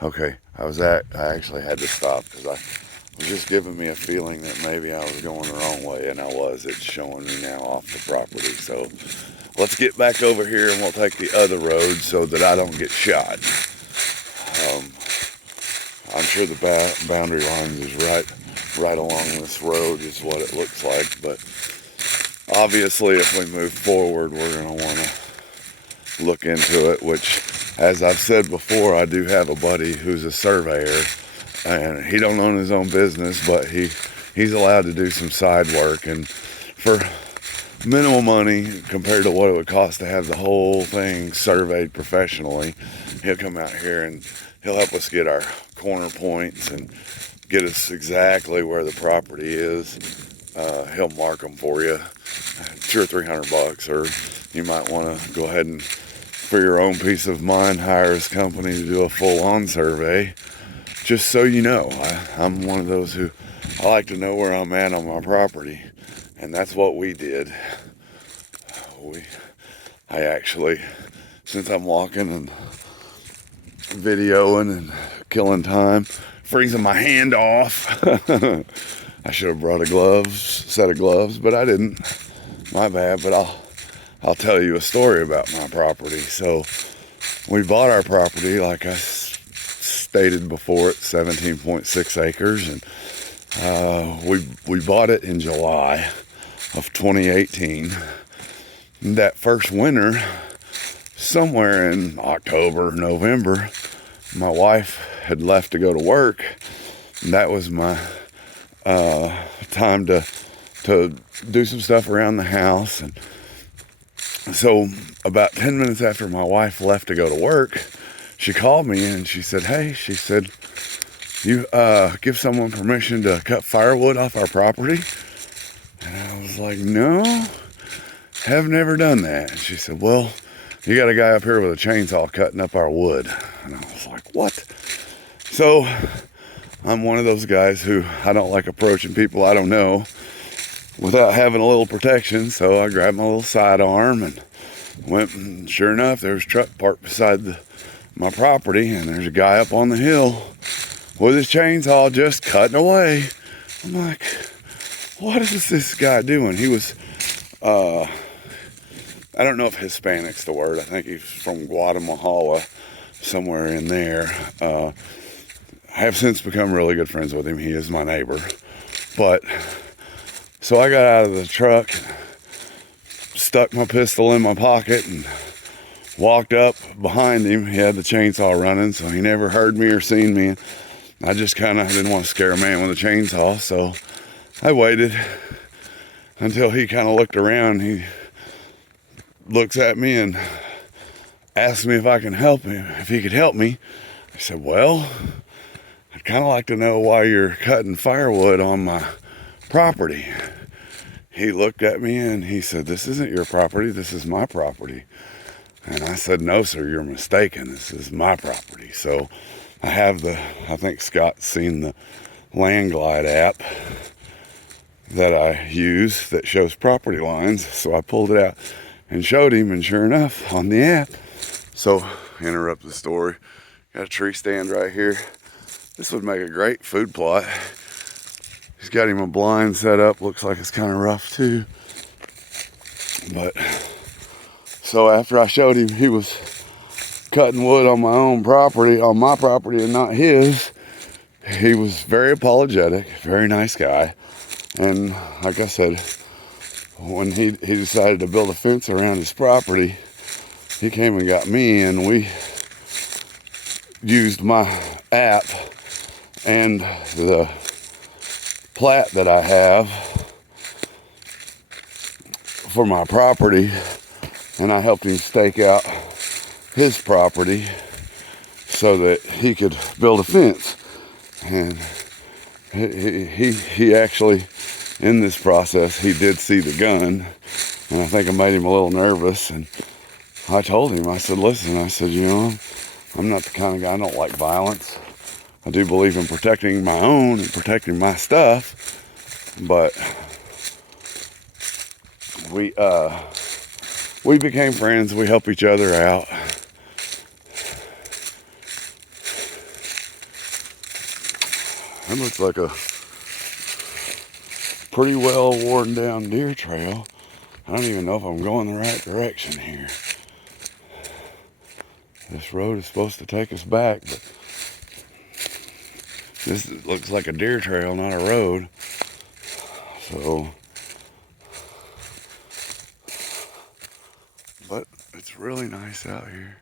Okay, I actually had to stop because I was just giving me a feeling that maybe I was going the wrong way, and I was. It's showing me now off the property. So let's get back over here and we'll take the other road so that I don't get shot. Um, I'm sure the boundary lines is right along this road is what it looks like, but obviously if we move forward, we're going to want to look into it, which, as I've said before, I do have a buddy who's a surveyor, and he don't own his own business, but he's allowed to do some side work, and for minimal money compared to what it would cost to have the whole thing surveyed professionally, he'll come out here and he'll help us get our corner points and get us exactly where the property is. He'll mark them for you, $200 or $300, or you might want to go ahead and, for your own peace of mind, hire his company to do a full-on survey. Just so you know, I'm one of those who I like to know where I'm at on my property, and that's what we did. I actually, since I'm walking and videoing and killing time, freezing my hand off. I should have brought a set of gloves, but I didn't. My bad. But I'll tell you a story about my property. So we bought our property, like I stated before, at 17.6 acres, and we bought it in July of 2018. That first winter, somewhere in October, November, my wife had left to go to work. And that was my time to do some stuff around the house. And so about 10 minutes after my wife left to go to work, she called me and she said, "Hey," she said, "you give someone permission to cut firewood off our property?" And I was like, "No, have never done that." And she said, "Well, you got a guy up here with a chainsaw cutting up our wood." And I was like, "What?" So I'm one of those guys who I don't like approaching people I don't know without having a little protection. So I grabbed my little sidearm and went, and sure enough, there was a truck parked beside my property, and there's a guy up on the hill with his chainsaw just cutting away. I'm like, what is this guy doing? He was, I don't know if Hispanic's the word. I think he's from Guatemala, somewhere in there. I have since become really good friends with him. He is my neighbor. But, so I got out of the truck, stuck my pistol in my pocket, and walked up behind him. He had the chainsaw running, so he never heard me or seen me. I just kind of didn't want to scare a man with a chainsaw, so I waited until he kind of looked around. He looks at me and asks me if I can help him, if he could help me. I said, "Well, I'd kind of like to know why you're cutting firewood on my property." He looked at me and he said, "This isn't your property, this is my property." And I said, "No, sir, you're mistaken. This is my property." So I have I think Scott's seen the Land Glide app that I use that shows property lines. So I pulled it out and showed him, and sure enough, on the app. So, interrupt the story. Got a tree stand right here. This would make a great food plot. He's got him a blind set up. Looks like it's kind of rough too. But, so after I showed him he was cutting wood on my property and not his, he was very apologetic, very nice guy. And like I said, when he decided to build a fence around his property, he came and got me, and we used my app and the plat that I have for my property, and I helped him stake out his property so that he could build a fence. And he actually, in this process, he did see the gun, and I think I made him a little nervous. And I told him, I said, "Listen," I said, I'm not the kind of guy, I don't like violence. I do believe in protecting my own and protecting my stuff, but we became friends. We help each other out. That looks like a pretty well worn down deer trail. I don't even know if I'm going the right direction here. This road is supposed to take us back, but this looks like a deer trail, not a road. So, but it's really nice out here.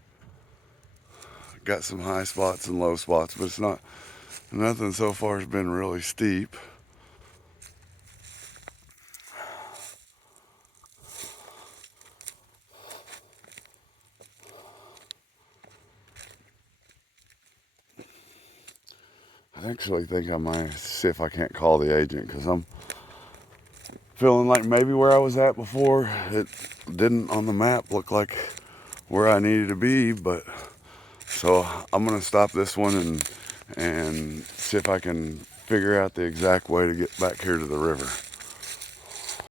Got some high spots and low spots, but it's not, nothing so far has been really steep. I actually think I might see if I can't call the agent, because I'm feeling like maybe where I was at before, it didn't on the map look like where I needed to be. But so I'm gonna stop this one and see if I can figure out the exact way to get back here to the river.